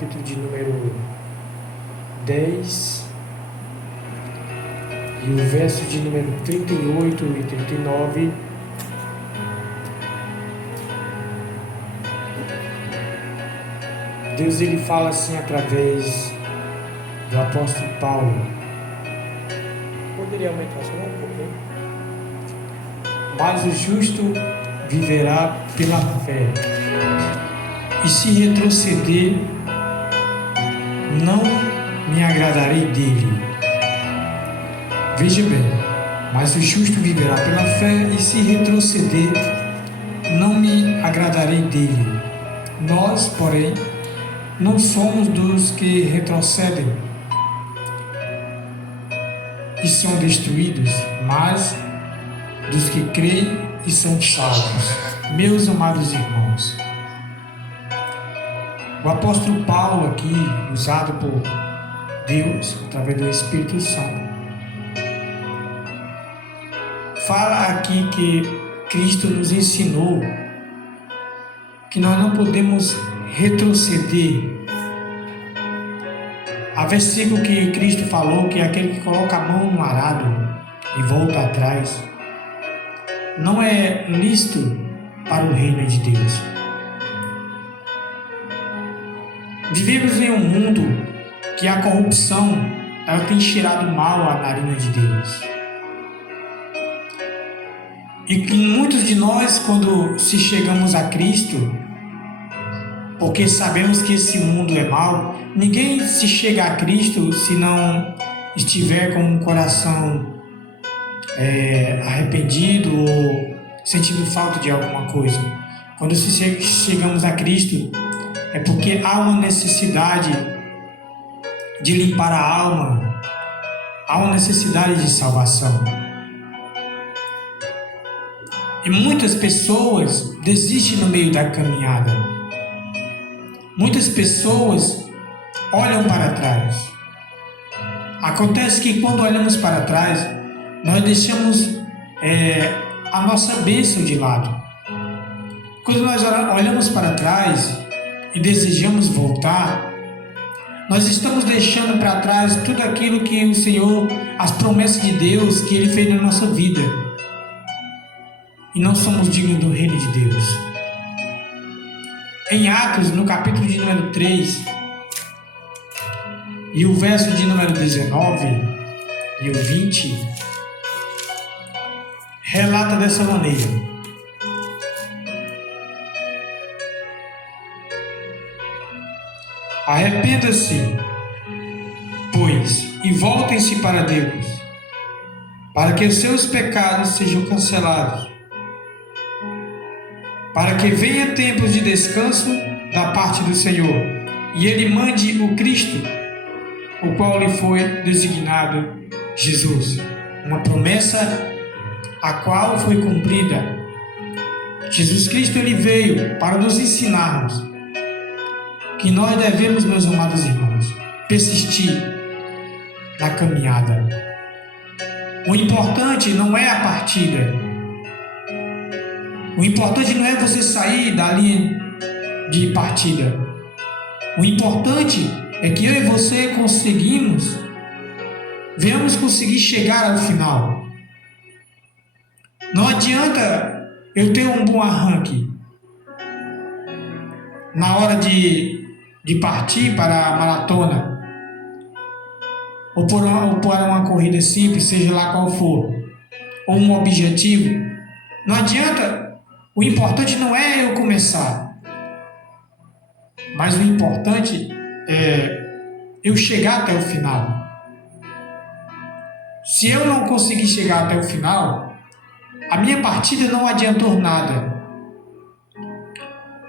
capítulo de número 10 e o verso de número 38 e 39. Deus ele fala assim através do apóstolo Paulo. Poderia aumentar só um pouco, mas o justo viverá pela fé. E se retroceder, não me agradarei dele. Veja bem, mas o justo viverá pela fé, e se retroceder, não me agradarei dele. Nós, porém, não somos dos que retrocedem e são destruídos, mas dos que creem e são salvos. Meus amados irmãos, o apóstolo Paulo aqui, usado por Deus, através do Espírito Santo, fala aqui que Cristo nos ensinou que nós não podemos retroceder. Há versículo que Cristo falou que aquele que coloca a mão no arado e volta atrás não é lícito para o reino de Deus. Vivemos em um mundo que a corrupção ela tem cheirado mal à narina de Deus. E que muitos de nós, quando se chegamos a Cristo, porque sabemos que esse mundo é mau, ninguém se chega a Cristo se não estiver com um coração arrependido ou sentindo falta de alguma coisa. Quando chegamos a Cristo, é porque há uma necessidade de limpar a alma, há uma necessidade de salvação. E muitas pessoas desistem no meio da caminhada. Muitas pessoas olham para trás. Acontece que quando olhamos para trás, nós deixamos a nossa bênção de lado. Quando nós olhamos para trás e desejamos voltar, nós estamos deixando para trás tudo aquilo que o Senhor, as promessas de Deus que Ele fez na nossa vida. E não somos dignos do reino de Deus. Em Atos, no capítulo de número 3, e o verso de número 19 e o 20, relata dessa maneira: arrependa-se, pois, e voltem-se para Deus, para que os seus pecados sejam cancelados, para que venha tempos de descanso da parte do Senhor, e Ele mande o Cristo, o qual lhe foi designado Jesus. Uma promessa a qual foi cumprida. Jesus Cristo ele veio para nos ensinarmos que nós devemos, meus amados irmãos, persistir na caminhada. O importante não é a partida. O importante não é você sair da linha de partida. O importante é que eu e você venhamos conseguir chegar ao final. Não adianta eu ter um bom arranque na hora de partir para a maratona ou para uma corrida simples, seja lá qual for, ou um objetivo. Não adianta. O importante não é eu começar, mas o importante é eu chegar até o final. Se eu não conseguir chegar até o final, a minha partida não adiantou nada.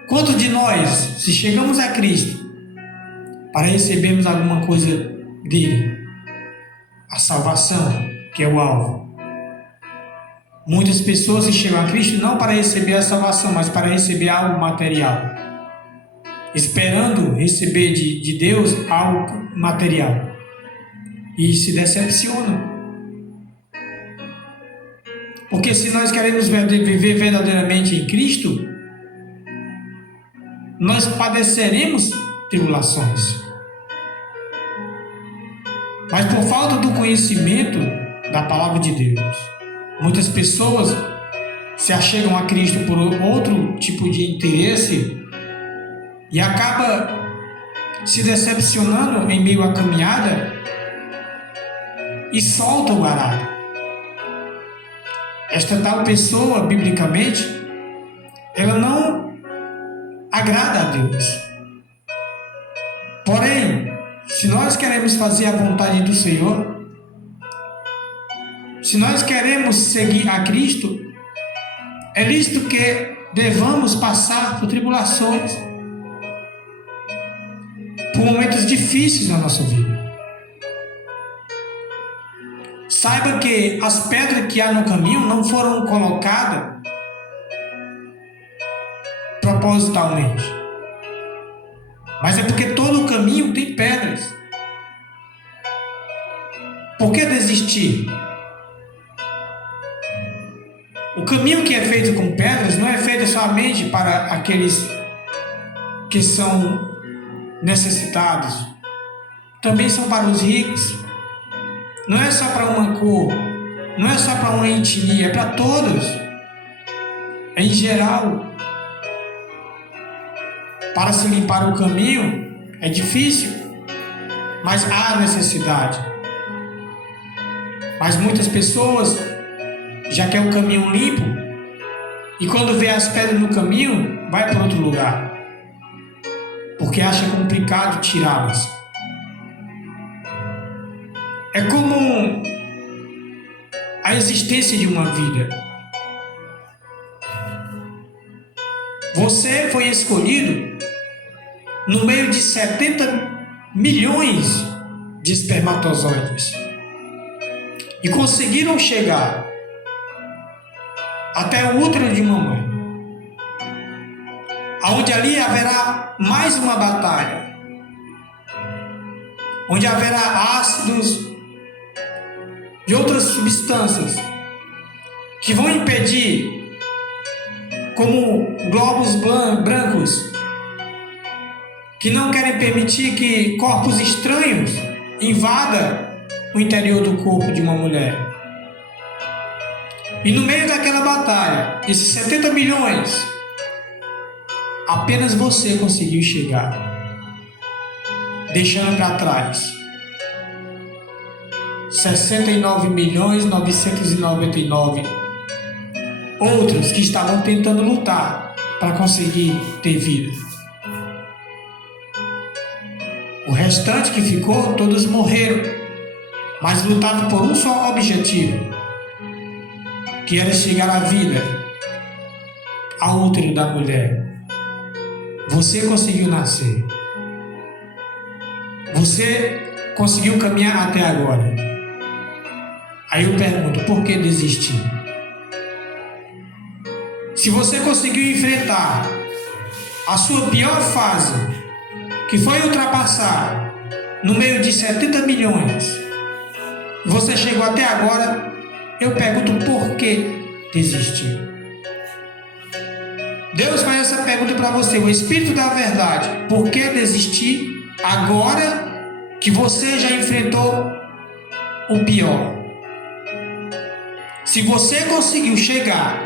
Quantos de nós, se chegamos a Cristo para recebermos alguma coisa dele, a salvação, que é o alvo? Muitas pessoas se chegam a Cristo não para receber a salvação, mas para receber algo material, esperando receber de Deus algo material, e se decepcionam. Porque se nós queremos viver verdadeiramente em Cristo, nós padeceremos tribulações. Mas por falta do conhecimento da palavra de Deus, muitas pessoas se achegam a Cristo por outro tipo de interesse e acaba se decepcionando em meio à caminhada e solta o arado. Esta tal pessoa, biblicamente, ela não agrada a Deus. Porém, se nós queremos fazer a vontade do Senhor, se nós queremos seguir a Cristo, é lícito que devamos passar por tribulações, por momentos difíceis na nossa vida. Saiba que as pedras que há no caminho não foram colocadas propositalmente, mas é porque todo o caminho tem pedras. Por que desistir? O caminho que é feito com pedras não é feito somente para aqueles que são necessitados, também são para os ricos. Não é só para uma cor, não é só para uma etnia, é para todos, em geral. Para se limpar o caminho é difícil, mas há necessidade. Mas muitas pessoas já querem o caminho limpo e quando vê as pedras no caminho, vai para outro lugar, porque acha complicado tirá-las. É como a existência de uma vida. Você foi escolhido no meio de 70 milhões de espermatozoides e conseguiram chegar até o útero de mamãe, onde ali haverá mais uma batalha, onde haverá ácidos de outras substâncias que vão impedir, como glóbulos brancos, que não querem permitir que corpos estranhos invadam o interior do corpo de uma mulher. E no meio daquela batalha, esses 70 milhões, apenas você conseguiu chegar, deixando para trás 69.999 outros que estavam tentando lutar para conseguir ter vida. O restante que ficou, todos morreram, mas lutavam por um só objetivo, que era chegar à vida, ao útero da mulher. Você conseguiu nascer. Você conseguiu caminhar até agora. Aí eu pergunto, por que desistir? Se você conseguiu enfrentar a sua pior fase, que foi ultrapassar no meio de 70 milhões, você chegou até agora, eu pergunto, por que desistir? Deus faz essa pergunta para você, o Espírito da Verdade. Por que desistir agora que você já enfrentou o pior? Se você conseguiu chegar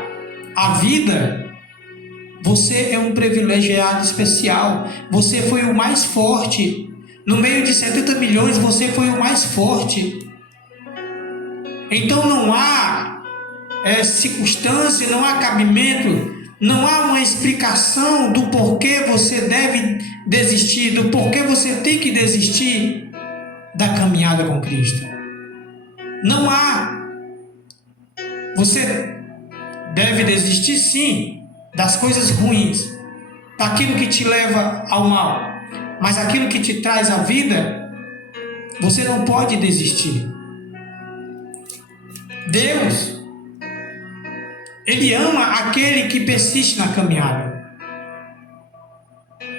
à vida, você é um privilegiado especial. Você foi o mais forte. No meio de 70 milhões, você foi o mais forte. Então não há circunstância, não há cabimento, não há uma explicação do porquê você deve desistir, do porquê você tem que desistir da caminhada com Cristo. Não há. Você deve desistir, sim, das coisas ruins, daquilo que te leva ao mal, mas aquilo que te traz a vida, você não pode desistir. Deus, Ele ama aquele que persiste na caminhada.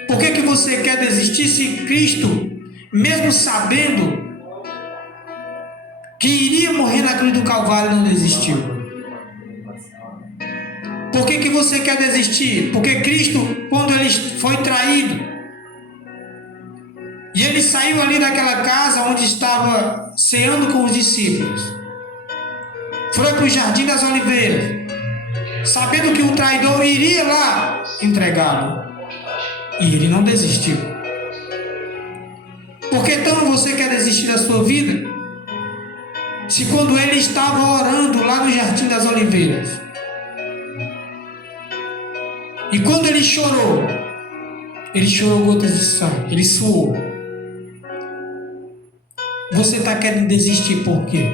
Por que você quer desistir se Cristo, mesmo sabendo que iria morrer na cruz do Calvário, não desistiu? Por que você quer desistir? Porque Cristo, quando Ele foi traído, E ele saiu ali daquela casa onde estava ceando com os discípulos. Foi para o Jardim das Oliveiras, sabendo que o traidor iria lá entregá-lo. E ele não desistiu. Por que então você quer desistir da sua vida? Se quando ele estava orando lá no Jardim das Oliveiras, e quando ele chorou gotas de sangue, ele suou. Você está querendo desistir por quê?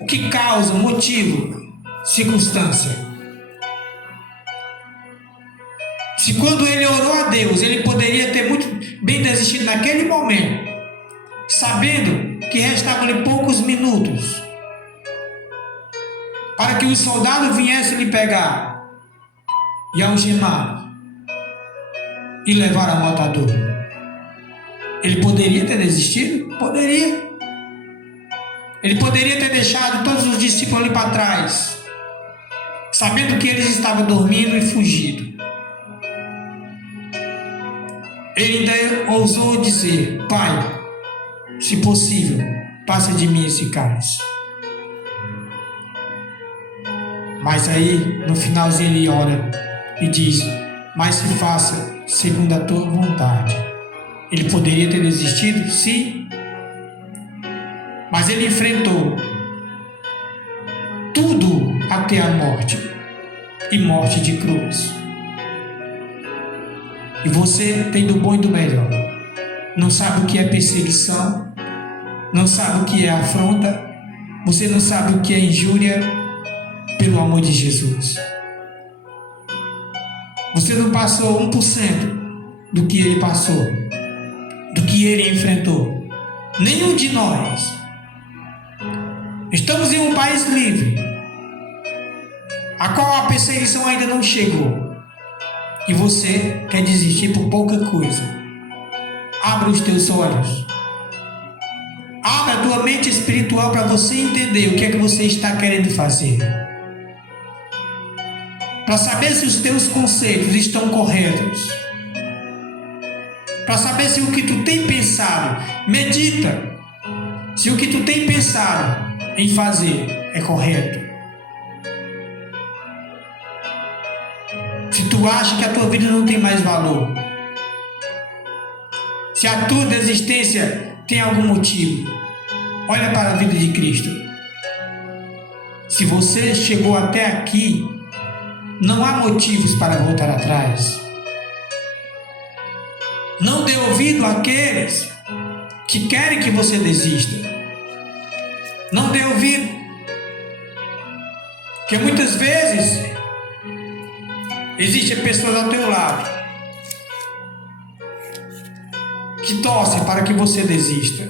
O que causa, motivo, circunstância? Se quando ele orou a Deus, ele poderia ter muito bem desistido naquele momento, sabendo que restavam-lhe poucos minutos para que os soldados viessem lhe pegar e algemar e levar ao matador. Ele poderia ter desistido? Poderia. Ele poderia ter deixado todos os discípulos ali para trás, sabendo que eles estavam dormindo e fugido. Ele ainda ousou dizer: Pai, se possível, passa de mim esse cálice. Mas aí, no finalzinho, ele ora e diz: mas se faça segundo a tua vontade. Ele poderia ter desistido? Sim. Mas ele enfrentou tudo até a morte, e morte de cruz. E você tem do bom e do melhor. Não sabe o que é perseguição, não sabe o que é afronta, você não sabe o que é injúria, pelo amor de Jesus. Você não passou 1% do que ele passou, do que ele enfrentou. Nenhum de nós. Estamos em um país livre, a qual a perseguição ainda não chegou. E você quer desistir por pouca coisa. Abra os teus olhos. Abra a tua mente espiritual para você entender o que é que você está querendo fazer. Para saber se os teus conceitos estão corretos. Para saber se o que tu tem pensado, medita. Se o que tu tem pensado em fazer é correto. Se tu acha que a tua vida não tem mais valor, se a tua desistência tem algum motivo, olha para a vida de Cristo. Se você chegou até aqui, não há motivos para voltar atrás. Não dê ouvido àqueles que querem que você desista. Não dê ouvido, porque muitas vezes existem pessoas ao teu lado que torcem para que você desista,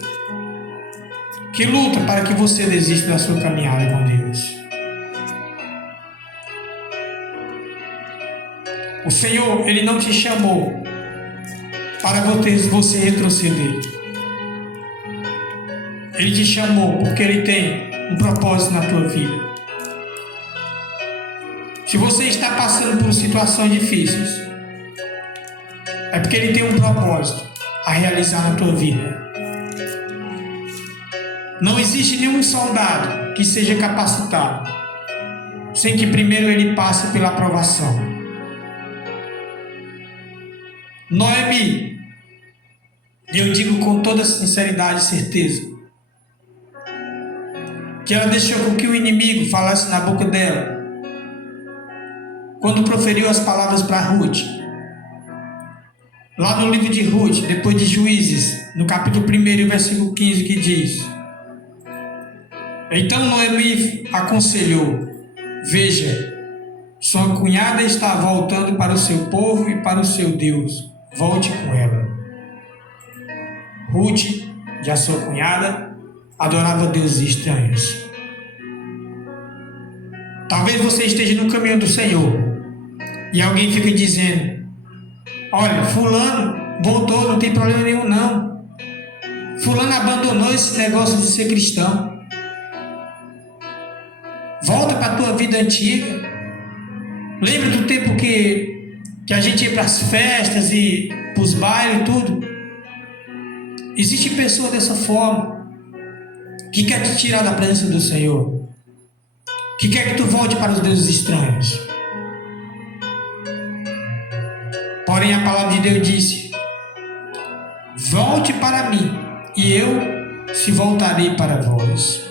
que lutam para que você desista da sua caminhada com Deus. O Senhor, Ele não te chamou para você retroceder. Ele te chamou porque Ele tem um propósito na tua vida. Se você está passando por situações difíceis, é porque Ele tem um propósito a realizar na tua vida. Não existe nenhum soldado que seja capacitado sem que primeiro ele passe pela aprovação. Noemi, eu digo com toda sinceridade e certeza, que ela deixou com que o inimigo falasse na boca dela, quando proferiu as palavras para Ruth. Lá no livro de Ruth, depois de Juízes, no capítulo 1, versículo 15, que diz: então Noemi aconselhou: veja, sua cunhada está voltando para o seu povo e para o seu Deus, volte com ela. Ruth, já sua cunhada, adorava deuses estranhos. Talvez você esteja no caminho do Senhor e alguém fica dizendo: olha, fulano voltou, não tem problema nenhum não. Fulano abandonou esse negócio de ser cristão. Volta para a tua vida antiga. Lembra do tempo que a gente ia para as festas e para os bailes e tudo. Existe pessoa dessa forma que quer te tirar da presença do Senhor, que quer que tu volte para os deuses estranhos. Porém, a palavra de Deus disse: volte para mim, e eu se voltarei para vós.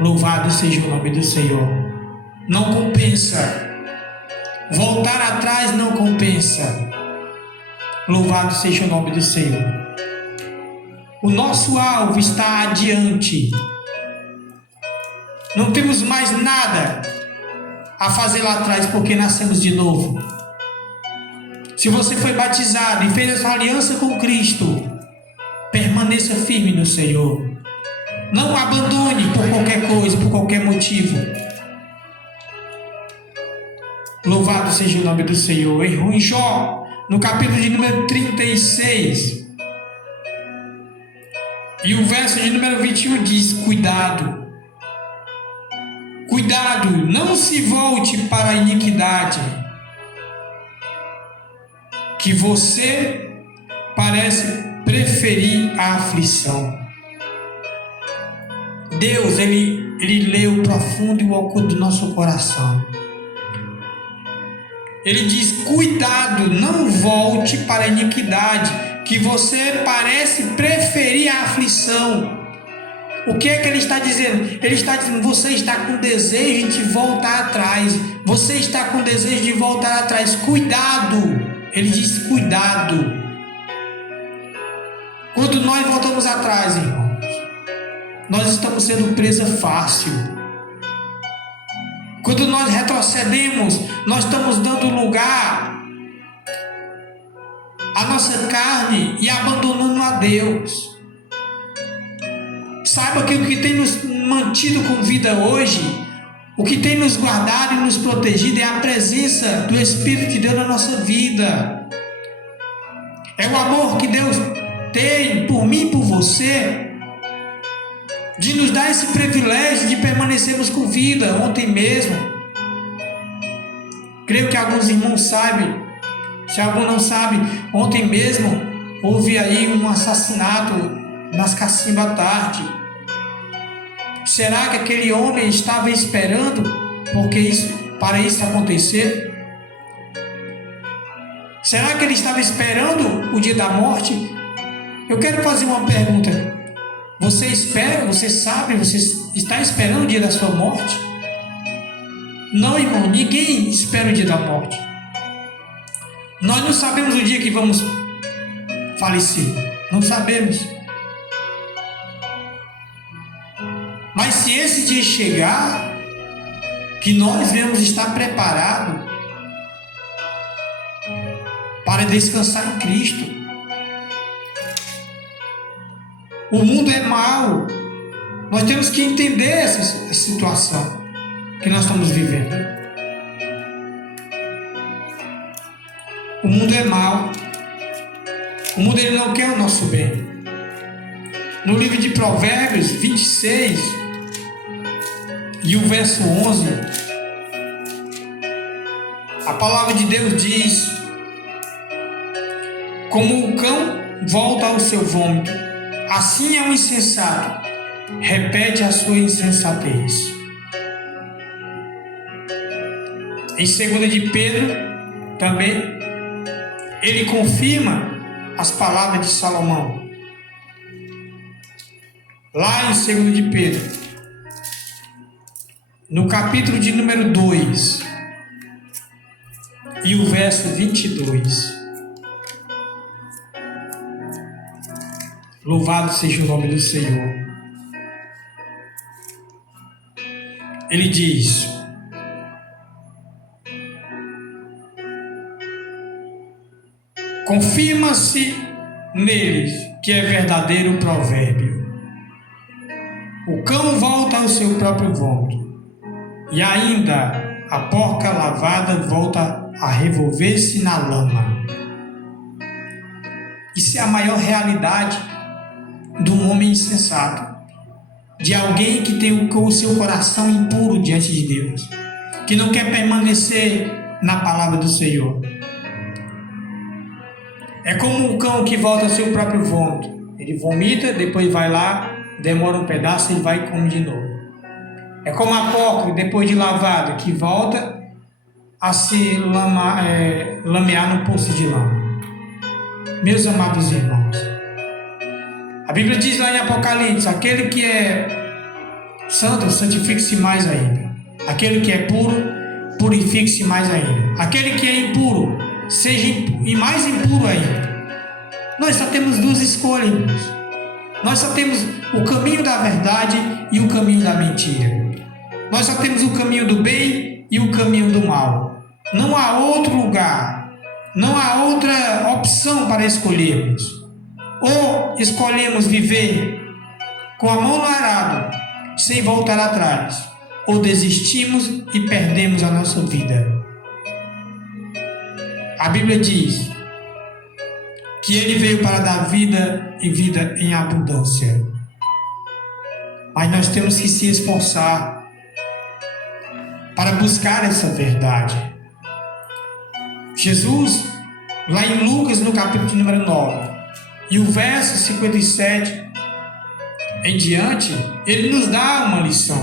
Louvado seja o nome do Senhor. Não compensa. Voltar atrás não compensa. Louvado seja o nome do Senhor. O nosso alvo está adiante. Não temos mais nada a fazer lá atrás, porque nascemos de novo. Se você foi batizado e fez essa aliança com Cristo, permaneça firme no Senhor. Não abandone por qualquer coisa, por qualquer motivo. Louvado seja o nome do Senhor. Em Jó, no capítulo de número 36, e o verso de número 21 diz: cuidado, cuidado, não se volte para a iniquidade, que você parece preferir a aflição. Deus, Ele lê o profundo e o oculto do nosso coração. Ele diz: cuidado, não volte para a iniquidade, que você parece preferir a aflição. O que é que ele está dizendo? Ele está dizendo: você está com desejo de voltar atrás. Você está com desejo de voltar atrás. Cuidado. Ele diz: cuidado. Quando nós voltamos atrás, irmãos, nós estamos sendo presa fácil. Quando nós retrocedemos, nós estamos dando lugar à nossa carne e abandonando a Deus. Saiba que o que tem nos mantido com vida hoje, o que tem nos guardado e nos protegido é a presença do Espírito de Deus na nossa vida. É o amor que Deus tem por mim e por você, de nos dar esse privilégio de permanecermos com vida. Ontem mesmo, creio que alguns irmãos sabem, se algum não sabe, ontem mesmo houve aí um assassinato nas cacimbas à tarde. Será que aquele homem estava esperando para isso acontecer? Será que ele estava esperando o dia da morte? Eu quero fazer uma pergunta. Você espera, você sabe, você está esperando o dia da sua morte? Não, irmão, ninguém espera o dia da morte. Nós não sabemos o dia que vamos falecer. Não sabemos. Mas se esse dia chegar, que nós devemos estar preparados para descansar em Cristo. O mundo é mau. Nós temos que entender essa situação que nós estamos vivendo. O mundo é mau. O mundo ele não quer o nosso bem. No livro de Provérbios 26 e o verso 11, a palavra de Deus diz: como o cão volta ao seu vômito, assim é o insensato, repete a sua insensatez. Em 2 de Pedro, também, ele confirma as palavras de Salomão. Lá em 2 de Pedro, no capítulo de número 2, e o verso 22. Louvado seja o nome do Senhor. Ele diz: confirma-se neles que é verdadeiro o provérbio: o cão volta ao seu próprio vômito, e ainda a porca lavada volta a revolver-se na lama. Isso é a maior realidade de um homem insensato, de alguém que tem o seu coração impuro diante de Deus, que não quer permanecer na palavra do Senhor. como um cão que volta ao seu próprio vômito. Ele vomita, depois vai lá, demora um pedaço e vai e come de novo. É como a porca, depois de lavada, que volta a se lamear no poço de lama. Meus amados irmãos, a Bíblia diz lá em Apocalipse: aquele que é santo, santifique-se mais ainda. Aquele que é puro, purifique-se mais ainda. Aquele que é impuro, seja mais impuro ainda. Nós só temos duas escolhas, irmãos. Nós só temos o caminho da verdade e o caminho da mentira. Nós só temos o caminho do bem e o caminho do mal. Não há outro lugar, não há outra opção para escolhermos. Ou escolhemos viver com a mão no arado, sem voltar atrás, ou desistimos e perdemos a nossa vida. A Bíblia diz que Ele veio para dar vida e vida em abundância. Mas nós temos que se esforçar para buscar essa verdade. Jesus, lá em Lucas, no capítulo número 9, e o verso 57 em diante, ele nos dá uma lição.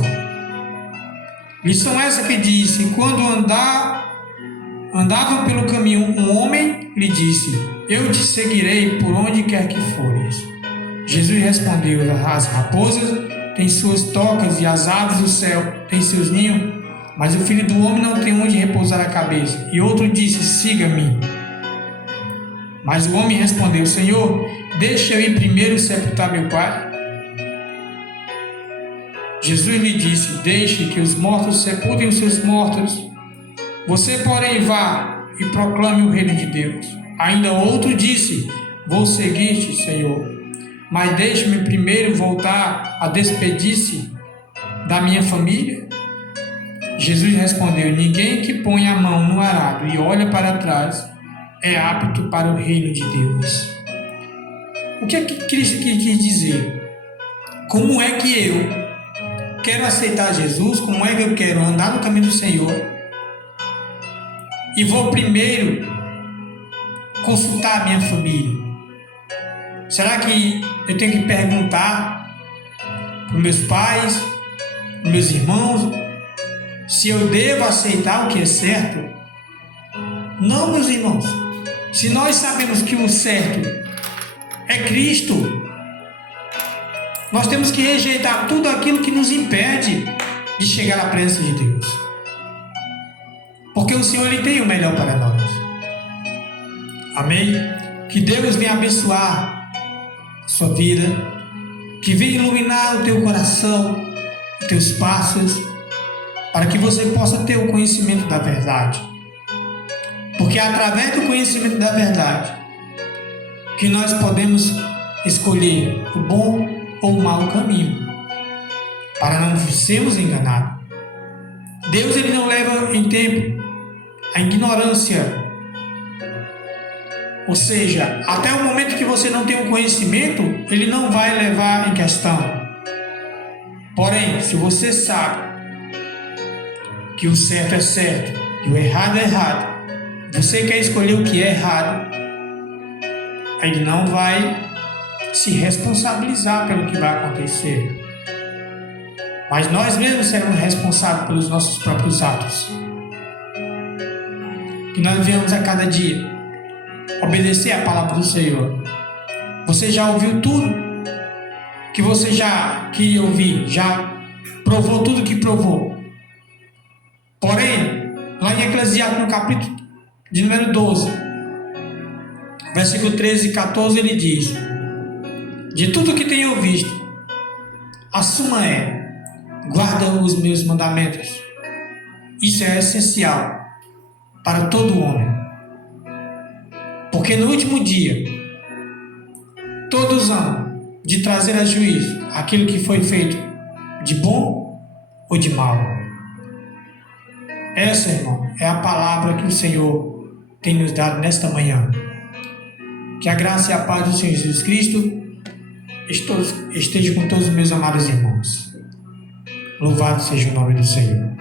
Lição essa que diz: e quando andava pelo caminho, um homem lhe disse: eu te seguirei por onde quer que fores. Jesus respondeu: as raposas têm suas tocas e as aves do céu têm seus ninhos, mas o Filho do Homem não tem onde repousar a cabeça. E outro disse: siga-me. Mas o homem respondeu: Senhor, deixa eu ir primeiro sepultar meu pai. Jesus lhe disse: deixe que os mortos sepultem os seus mortos. Você, porém, vá e proclame o reino de Deus. Ainda outro disse: vou seguir-te, Senhor, mas deixe-me primeiro voltar a despedir-se da minha família. Jesus respondeu: ninguém que põe a mão no arado e olha para trás é apto para o reino de Deus. O que é que Cristo quis dizer? Como é que eu quero aceitar Jesus? Como é que eu quero andar no caminho do Senhor? E vou primeiro consultar a minha família. Será que eu tenho que perguntar para os meus pais, para os meus irmãos, se eu devo aceitar o que é certo? Não, meus irmãos. Se nós sabemos que o certo é Cristo, nós temos que rejeitar tudo aquilo que nos impede de chegar à presença de Deus. Porque o Senhor, Ele tem o melhor para nós. Amém? Que Deus venha abençoar a sua vida, que venha iluminar o teu coração, os teus passos, para que você possa ter o conhecimento da verdade. Porque é através do conhecimento da verdade que nós podemos escolher o bom ou o mau caminho, para não sermos enganados. Deus, Ele não leva em tempo a ignorância. Ou seja, até o momento que você não tem o conhecimento, Ele não vai levar em questão. Porém, se você sabe que o certo é certo e o errado é errado, você quer escolher o que é errado, Ele não vai se responsabilizar pelo que vai acontecer. Mas nós mesmos seremos responsáveis pelos nossos próprios atos. Que nós venhamos a cada dia obedecer a palavra do Senhor. Você já ouviu tudo que você já queria ouvir, já provou tudo que provou. Porém, lá em Eclesiastes, no capítulo de número 12, versículo 13 e 14, ele diz: de tudo que tenho visto, a suma é: guarda os meus mandamentos. Isso é essencial para todo homem. Porque no último dia, todos hão de trazer a juízo aquilo que foi feito de bom ou de mal. Essa, irmão, é a palavra que o Senhor tem nos dado nesta manhã. Que a graça e a paz do Senhor Jesus Cristo esteja com todos os meus amados irmãos. Louvado seja o nome do Senhor.